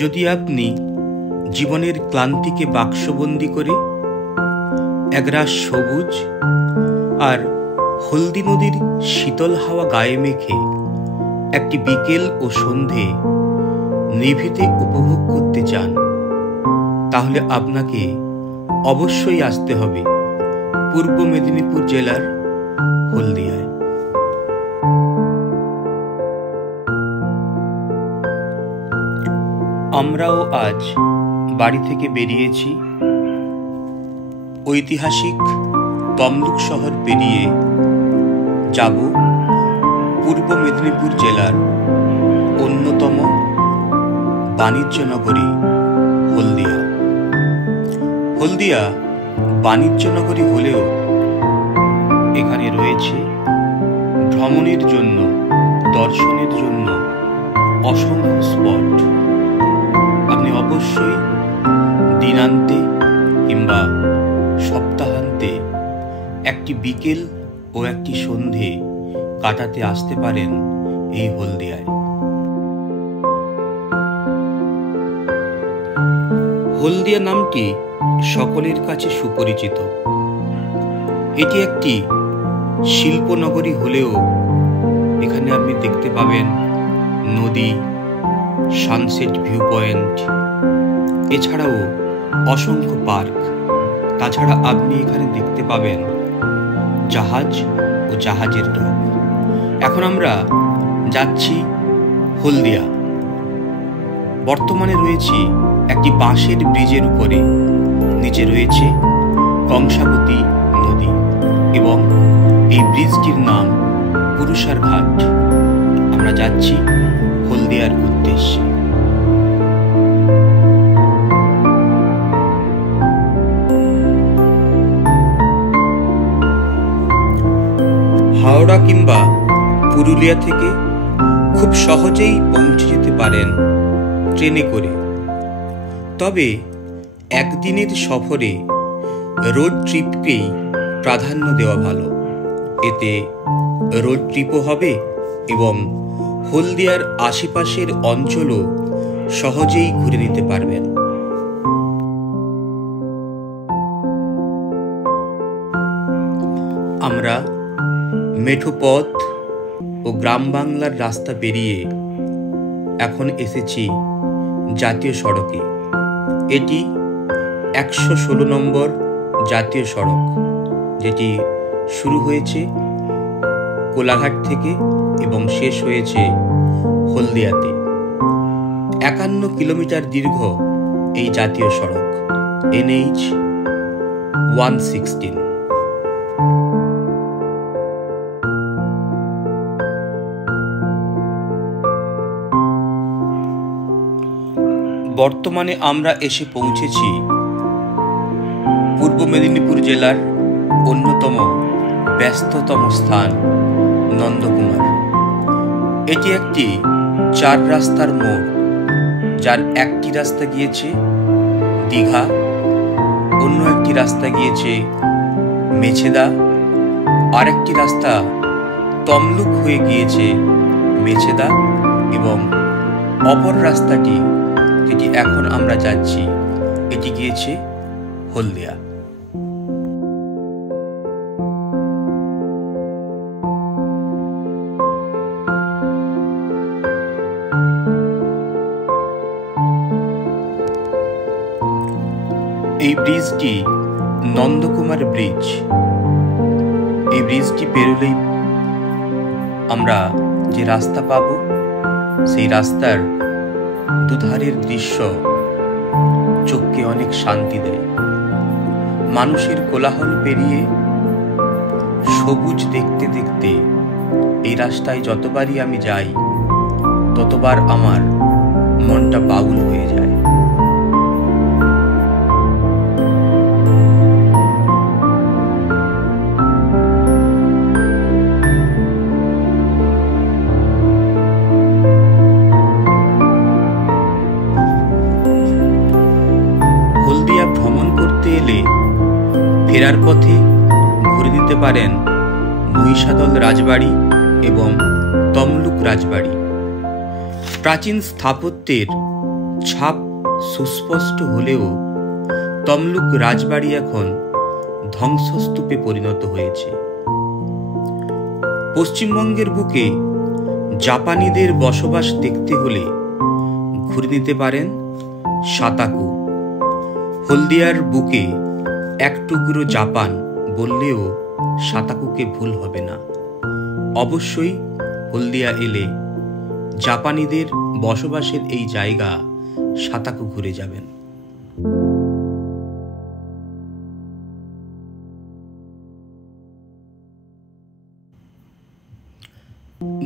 যদি আপনি জীবনের ক্লান্তিকে বাক্সবন্দি করে একরাশ সবুজ আর হলদি নদীর শীতল হাওয়া গায়ে মেখে একটি বিকেল ও সন্ধে নিভৃতে উপভোগ করতে চান, তাহলে আপনাকে অবশ্যই আসতে হবে পূর্ব মেদিনীপুর জেলার হলদিয়ায়। আমরাও আজ বাড়ি থেকে বেরিয়েছি ঐতিহাসিক তমলুক শহর পেরিয়ে যাব পূর্ব মেদিনীপুর জেলার অন্যতম বাণিজ্য নগরী হলদিয়া। হলদিয়া বাণিজ্য নগরী হলেও এখানে রয়েছে ভ্রমণের জন্য, দর্শনের জন্য অসংখ্য স্পট। আপনি অবশ্যই দিনান্তে কিংবা সপ্তাহান্তে একটি বিকেল ও একটি সন্ধে কাটাতে আসতে পারেন এই হলদিয়ায়। হলদিয়া নামটি সকলের কাছে সুপরিচিত। এটি একটি শিল্পনগরী হলেও এখানে আপনি দেখতে পাবেন নদী, সানসেট ভিউ পয়েন্ট, এছাড়াও অসংখ্য পার্ক। তাছাড়া আপনি এখানে দেখতে পাবেন জাহাজ ও জাহাজের ডক। এখন আমরা যাচ্ছি হলদিয়া। বর্তমানে রয়েছি একটি বাঁশের ব্রিজের উপরে, নিচে রয়েছে কংসাবতী নদী এবং এই ব্রিজটির নাম পুরুষার ঘাট। আমরা যাচ্ছি হলদিয়ার উদ্দেশ্যে। হাওড়া কিংবা পুরুলিয়া থেকে খুব সহজেই পৌঁছে যেতে পারেন ট্রেনে করে। তবে একদিনের সফরে রোড ট্রিপকেই প্রাধান্য দেওয়া ভালো। এতে রোড ট্রিপও হবে এবং হলদিয়ার আশেপাশের অঞ্চলও সহজেই ঘুরে নিতে পারবেন। আমরা মেঠোপথ ও গ্রাম বাংলার রাস্তা পেরিয়ে এখন এসেছি জাতীয় সড়কে। এটি 116 নম্বর জাতীয় সড়ক, যেটি শুরু হয়েছে কোলাঘাট থেকে এবং শেষ হয়েছে হলদিয়াতে। 51 কিলোমিটার দীর্ঘ এই জাতীয় সড়ক NH 116। বর্তমানে আমরা এসে পৌঁছেছি পূর্ব মেদিনীপুর জেলার অন্যতম ব্যস্ততম স্থান নন্দকুমার। এটি একটি 4 রাস্তার মোড়, যার একটি রাস্তা গিয়েছে দীঘা, অন্য একটি রাস্তা গিয়েছে মেছেদা, আরেকটি রাস্তা তমলুক হয়ে গিয়েছে মেছেদা এবং অপর রাস্তাটি যেটি এখন আমরা যাচ্ছি এটি গিয়েছে হলদিয়া। এই ব্রিজটি নন্দকুমার ব্রিজ। এই ব্রিজটি পেরোলেই আমরা যে রাস্তা পাব, সেই রাস্তার দুধারের দৃশ্য চোখকে অনেক শান্তি দেয়। মানুষের কোলাহল পেরিয়ে সবুজ দেখতে দেখতে এই রাস্তায় যতবারই আমি যাই, ততবার আমার মনটা বাউল হয়ে যায়। ফেরার পথে ঘুরে দিতে পারেন মহিষাদল রাজবাড়ি এবং তমলুক রাজবাড়ি। প্রাচীন স্থাপত্যের ছাপ সুস্পষ্ট হলেও তমলুক রাজবাড়ি এখন ধ্বংসস্তূপে পরিণত হয়েছে। পশ্চিমবঙ্গের বুকে জাপানিদের বসবাস দেখতে হলে ঘুরে নিতে পারেন সাতাকু। হলদিয়ার বুকে এক টুকরো জাপান বললেও সাতাকুকে ভুল হবে না। অবশ্যই হলদিয়া এলে জাপানিদের বসবাসের এই জায়গা সাতাকু ঘুরে যাবেন।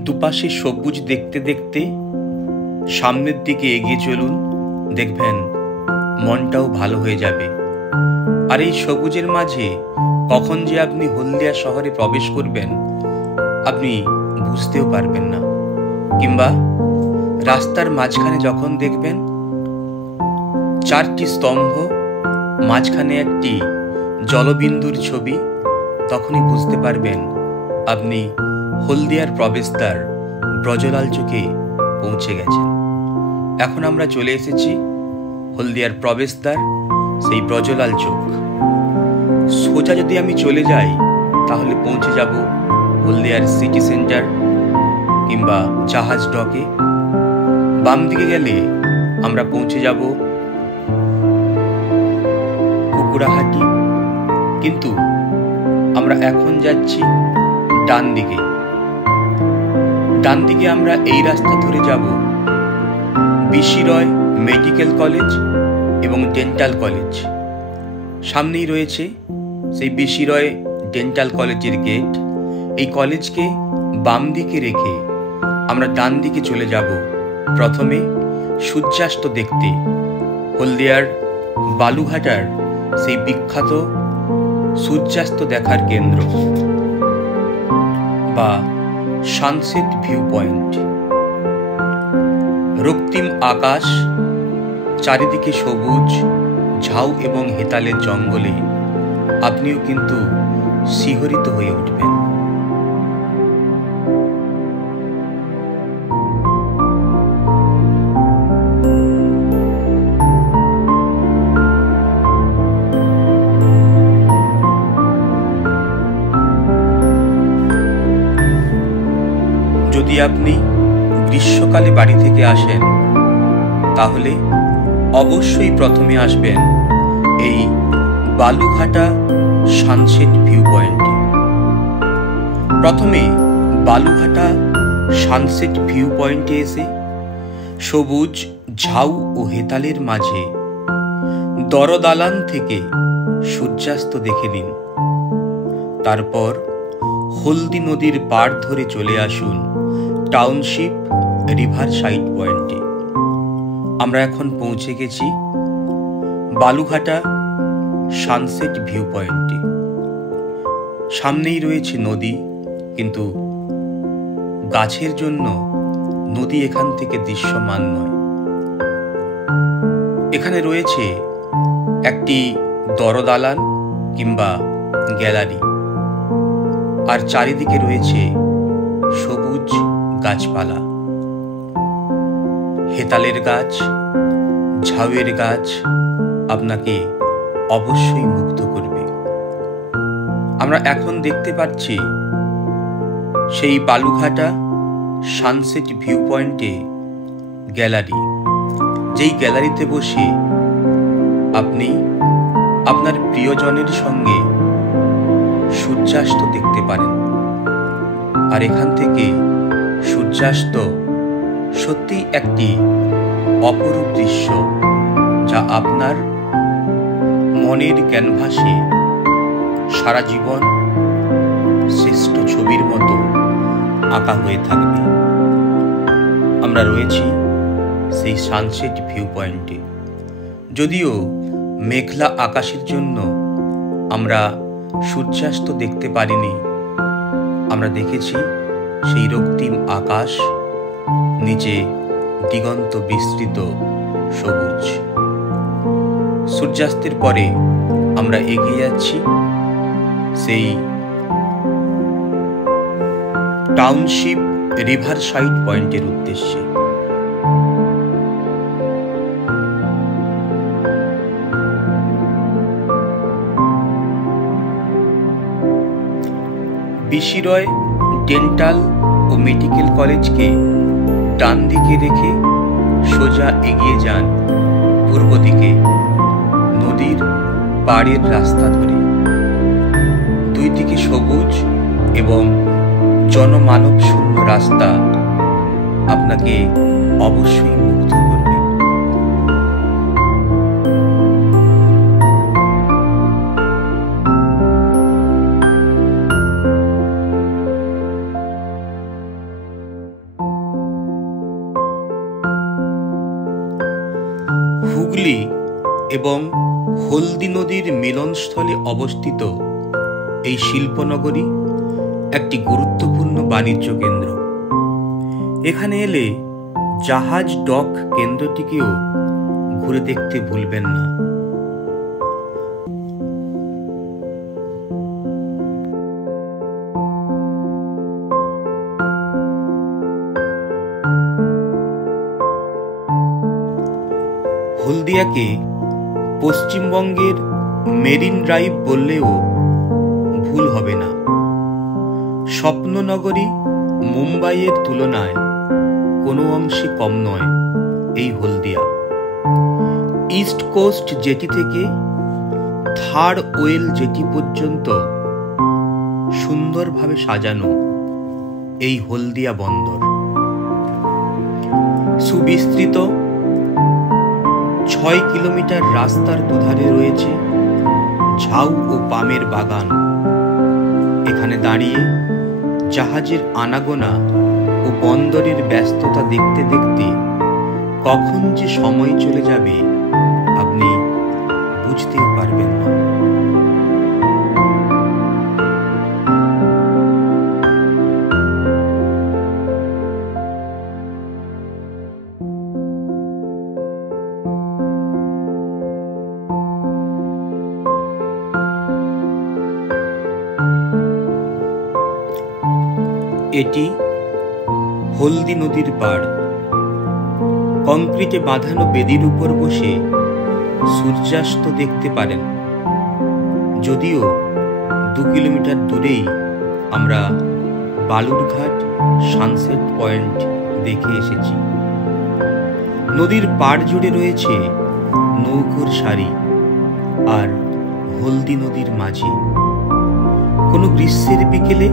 দুপাশে সবুজ দেখতে দেখতে সামনের দিকে এগিয়ে চলুন, দেখবেন মনটাও ভালো হয়ে যাবে। আর এই সবুজের মাঝে কখন যে আপনি হলদিয়া শহরে প্রবেশ করবেন আপনি বুঝতেও পারবেন না। কিংবা রাস্তার মাঝখানে যখন দেখবেন 4টি স্তম্ভ, মাঝখানে একটি জলবিন্দুর ছবি, তখনই বুঝতে পারবেন আপনি হলদিয়ার প্রবেশদ্বার ব্রজলাল চোখে পৌঁছে গেছেন। এখন আমরা চলে এসেছি হলদিয়ার প্রবেশদ্বার, সেই ব্রজলাল চোখ। সোজা যদি আমি চলে যাই তাহলে পৌঁছে যাব হলদিয়ার সিটি সেন্টার কিংবা জাহাজ ডকে। বাম দিকে গেলে আমরা পৌঁছে যাব কুকুরাহাটি, কিন্তু আমরা এখন যাচ্ছি ডান দিকে। ডান দিকে আমরা এই রাস্তা ধরে যাব বিসি রয় মেডিকেল কলেজ এবং ডেন্টাল কলেজ। সামনেই রয়েছে সেই বিসি রয় ডেন্টাল কলেজের গেট। এই কলেজকে বাম দিকে রেখে আমরা ডান দিকে চলে যাব প্রথমে সূর্যাস্ত দেখতে হলদিয়ার বালুঘাটার সেই বিখ্যাত সূর্যাস্ত দেখার কেন্দ্র বা সানসেট ভিউ পয়েন্ট। রক্তিম আকাশ, চারিদিকে সবুজ ঝাউ এবং হেতালের জঙ্গলে আপনিও কিন্তু শিহরিত হয়ে উঠবেন। যদি আপনি গ্রীষ্মকালে বাড়ি থেকে আসেন তাহলে অবশ্যই প্রথমে আসবেন এই বালুঘাটা সানসেট ভিউ পয়েন্টে। প্রথমে বালুঘাটা সানসেট ভিউ পয়েন্টে এসে সবুজ ঝাউ ও হেতালের মাঝে দরদালান থেকে সূর্যাস্ত দেখে নিন। তারপর হলদি নদীর পাড় ধরে চলে আসুন টাউনশিপ রিভার সাইড পয়েন্টে। আমরা এখন পৌঁছে গেছি বালুঘাটা সানসেট ভিউ পয়েন্টে। সামনেই রয়েছে নদী, কিন্তু গাছের জন্য নদী এখান থেকে দৃশ্যমান নয়। এখানে রয়েছে একটি দরদালান কিংবা গ্যালারি, আর চারিদিকে রয়েছে সবুজ গাছপালা, হেতালের গাছ, ঝাউয়ের গাছ আপনাকে অবশ্যই মুগ্ধ করবে। আমরা এখন দেখতে পাচ্ছি সেই বালুঘাটা সানসেট ভিউ পয়েন্টে গ্যালারি, যেই গ্যালারিতে বসে আপনি আপনার প্রিয়জনের সঙ্গে সূর্যাস্ত দেখতে পারেন। আর এখান থেকে সূর্যাস্ত সত্যি একটি অপরূপ দৃশ্য, যা আপনার মনের ক্যানভাসে সারা জীবন শ্রেষ্ঠ ছবির মতো আঁকা হয়ে থাকবে। আমরা রয়েছি সেই সানসেট ভিউ পয়েন্টে। যদিও মেঘলা আকাশের জন্য আমরা সূর্যাস্ত দেখতে পারিনি, আমরা দেখেছি সেই রক্তিম আকাশ, নিচে দিগন্ত বিস্তৃত সবুজ। সূর্যাস্তের পরে আমরা এগিয়ে যাচ্ছি সেই টাউনশিপ রিভার সাইড পয়েন্টের উদ্দেশ্যে। বিসি রয় ডেন্টাল ও মেডিকেল কলেজকে ডান দিকে রেখে সোজা এগিয়ে যান পূর্ব দিকে নদীর পাড়ের রাস্তা ধরে। দুই দিকে সবুজ এবং জনমানব শূন্য রাস্তা আপনাকে অবশ্যই মুগ্ধ করবে। হুগলি এবং হলদি নদীর মিলনস্থলে অবস্থিত এই শিল্পনগরী একটি গুরুত্বপূর্ণ বাণিজ্য কেন্দ্র। এখানে এলে জাহাজ ডক কেন্দ্রটিকেও ঘুরে দেখতে ভুলবেন না। হলদিয়াকে পশ্চিমবঙ্গের মেরিন ড্রাইভ বললেও ভুল হবে না। স্বপ্ননগরী মুম্বাইয়ের তুলনায় কোনো অংশে কম নয় এই হলদিয়া। ইস্ট কোস্ট জেটি থেকে থার্ড ওয়েল জেটি পর্যন্ত সুন্দরভাবে সাজানো এই হলদিয়া বন্দর। সুবিস্তৃত 6 কিলোমিটার রাস্তার দুধারে রয়েছে ঝাউ ও পামের বাগান। এখানে দাঁড়িয়ে জাহাজের আনাগোনা ও বন্দরের ব্যস্ততা দেখতে দেখতে কখন যে সময় চলে যাবে আপনি বুঝতেও পারবেন না। এটি হলদি নদীর পাড়। কংক্রিটে বাঁধানো বেদির উপর বসে সূর্যাস্ত দেখতে পারেন। যদিও 2 কিলোমিটার দূরেই আমরা বালুরঘাট সানসেট পয়েন্ট দেখে এসেছি। নদীর পাড় জুড়ে রয়েছে নৌকোর সারি আর হলদি নদীর মাঝে কোনো গ্রীষ্মের বিকেলে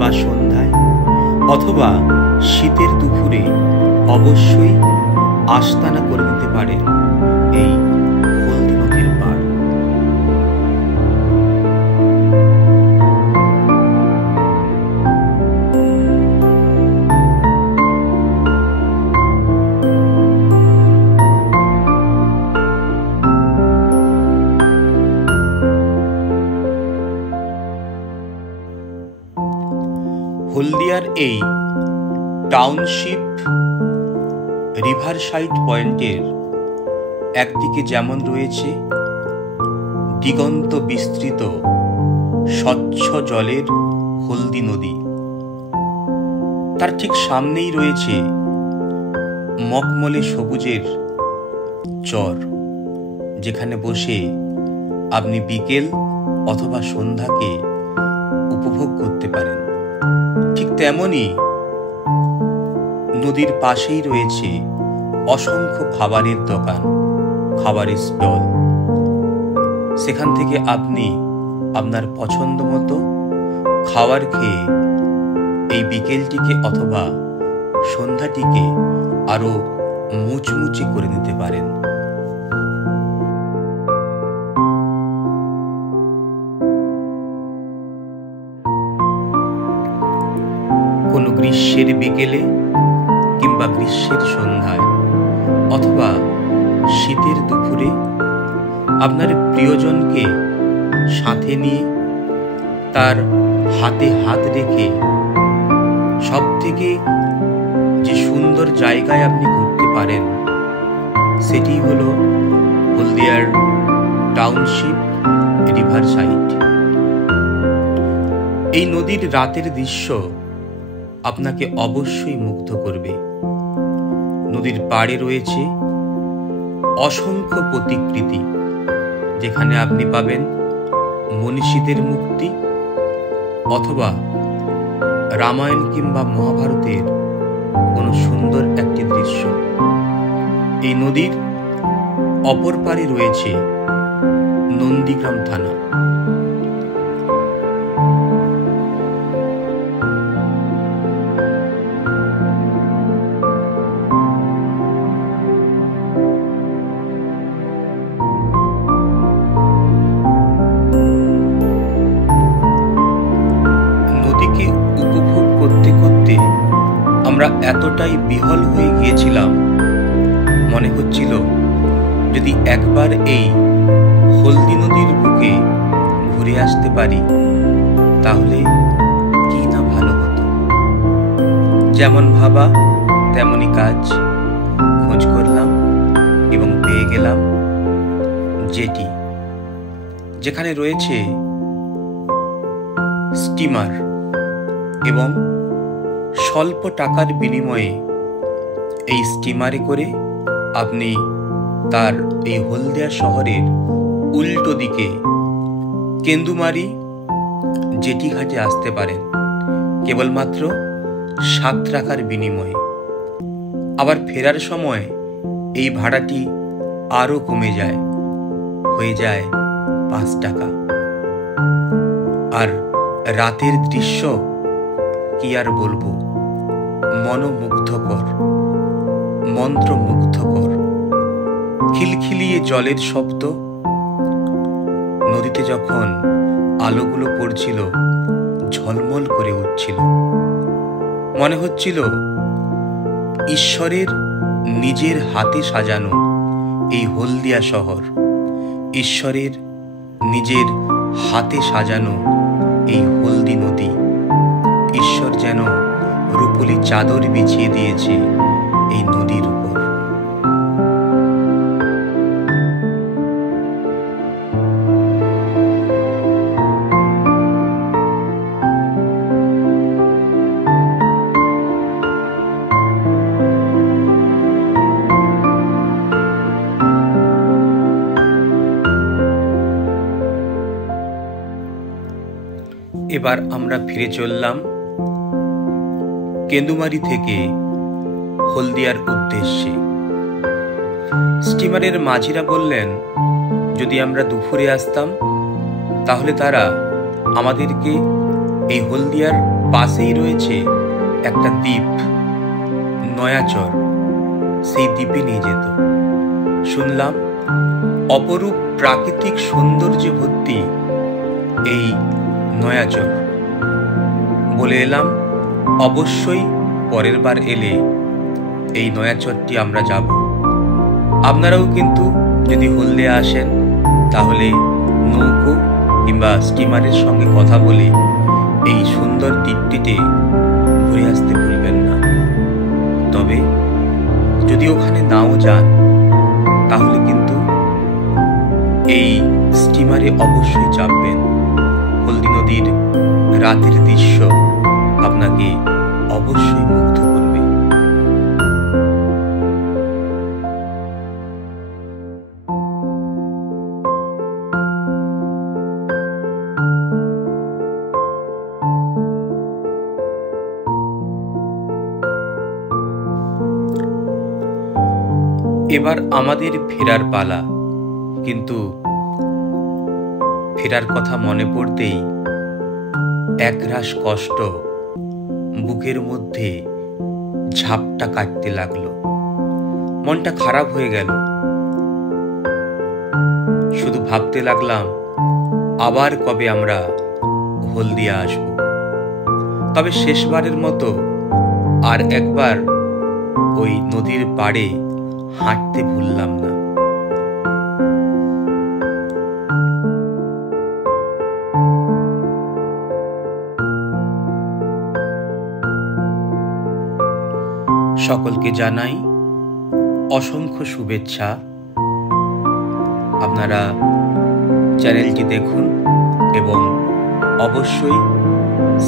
বা সন্ধ্যায় অথবা শীতের দুপুরে অবশ্যই আস্তানা করে নিতে পারেন এই হলদি নদীর পাড়। হলদিয়ার এই টাউনশিপ রিভারসাইড পয়েন্টের একদিকে যেমন রয়েছে দিগন্ত বিস্তৃত স্বচ্ছ জলের হলদি নদী, তার ঠিক সামনেই রয়েছে মখমলে সবুজের চর, যেখানে বসে আপনি বিকেল অথবা সন্ধ্যাকে উপভোগ করতে পারেন। ঠিক তেমনই নদীর পাশেই রয়েছে অসংখ্য খাবারের দোকান, খাবারের স্টল। সেখান থেকে আপনি আপনার পছন্দ মতো খাবার খেয়ে এই বিকেলটিকে অথবা সন্ধ্যাটিকে আরো মুচমুচে করে নিতে পারেন। কোনো গ্রীষ্মের বিকেলে কিংবা গ্রীষ্মের সন্ধ্যায় অথবা শীতের দুপুরে আপনার প্রিয়জনকে সাথে নিয়ে তার হাতে হাত রেখে সব থেকে যে সুন্দর জায়গায় আপনি ঘুরতে পারেন সেটি হলো হলদিয়ার টাউনশিপ রিভারসাইড। এই নদীর রাতের দৃশ্য আপনাকে অবশ্যই মুগ্ধ করবে। নদীর পাড়ে রয়েছে অসংখ্য প্রতিকৃতি, যেখানে আপনি পাবেন মনীষীদের মূর্তি, অথবা রামায়ণ কিংবা মহাভারতের কোনো সুন্দর একটি দৃশ্য। এই নদীর অপর পারে রয়েছে নন্দীগ্রাম থানা। নদীকে উপভোগ করতে করতে আমরা এতটাই বিহ্বল হয়ে গিয়েছিলাম, মনে হচ্ছিল যদি একবার এই হলদি নদীর বুকে ঘুরে আসতে পারি তাহলে কি না ভালো হতো। যেমন ভাবা তেমনই কাজ। খোঁজ করলাম এবং পেয়ে গেলাম জেটি, যেখানে রয়েছে স্টিমার এবং স্বল্প টাকার বিনিময়ে এই স্টিমারে করে আপনি তার এই হলদিয়া শহরের উল্টো দিকে কেন্দুমারি জেটি ঘাটে আসতে পারেন কেবলমাত্র 7 টাকার বিনিময়ে। আবার ফেরার সময় এই ভাড়াটি আরও কমে যায়, হয়ে যায় 5 টাকা। আর রাতের দৃশ্য কি আর বলবো, মনোমুগ্ধকর, মন্ত্রমুগ্ধকর। খিলখিলিয়ে জলের শব্দ, নদীতে যখন আলোগুলো পড়ছিল ঝলমল করে উঠছিল, মনে হচ্ছিল ঈশ্বরের নিজের হাতে সাজানো এই হলদিয়া শহর, ঈশ্বরের নিজের হাতে সাজানো এই হলদি নদী, ঈশ্বর যেন রূপলি চাদর বিছিয়ে দিয়েছে এই নদীর উপর। এবার আমরা ফিরে চললাম কেন্দুমারি থেকে হলদিয়ার উদ্দেশ্যে। স্টিমারের মাঝিরা বললেন যদি আমরা দুপুরে আসতাম তাহলে তারা আমাদেরকে এই হলদিয়ার পাশেই রয়েছে একটা দ্বীপ নয়াচর, সেই দ্বীপে নিয়ে যেত। শুনলাম অপরূপ প্রাকৃতিক সৌন্দর্যে ভর্তি এই নয়াচর। বলে এলাম অবশ্যই পরের বার এলে এই নয়াচরটি আমরা যাব। আপনারাও কিন্তু যদি হলদিয়া আসেন তাহলে নৌকো কিংবা স্টিমারের সঙ্গে কথা বলে এই সুন্দর দ্বীপটিতে ঘুরে আসতে ভুলবেন না। তবে যদি ওখানে নাও যান তাহলে কিন্তু এই স্টিমারে অবশ্যই চাপবেন। হলদি নদীর রাতের দৃশ্য আপনাকে অবশ্যই মুগ্ধ করবে। এবার আমাদের ফেরার পালা, কিন্তু ফেরার কথা মনে পড়তেই একরাশ কষ্ট বুকের মধ্যে ঝাপটা কাটতে লাগলো। মনটা খারাপ হয়ে গেল। শুধু ভাবতে লাগলাম আবার কবে আমরা হলদিয়া আসব। তবে শেষবারের মতো আর একবার ওই নদীর পাড়ে হাঁটতে ভুললাম না। সকলকে জানাই অসংখ্য শুভেচ্ছা। আপনারা চ্যানেলটি দেখুন এবং অবশ্যই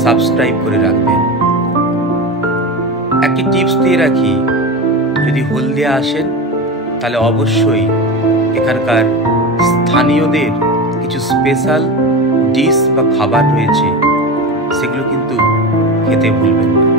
সাবস্ক্রাইব করে রাখবেন। একটি টিপস দিয়ে রাখি, যদি হলদিয়া আসেন তাহলে অবশ্যই এখানকার স্থানীয়দের কিছু স্পেশাল ডিশ বা খাবার রয়েছে, সেগুলো কিন্তু খেতে ভুলবেন না।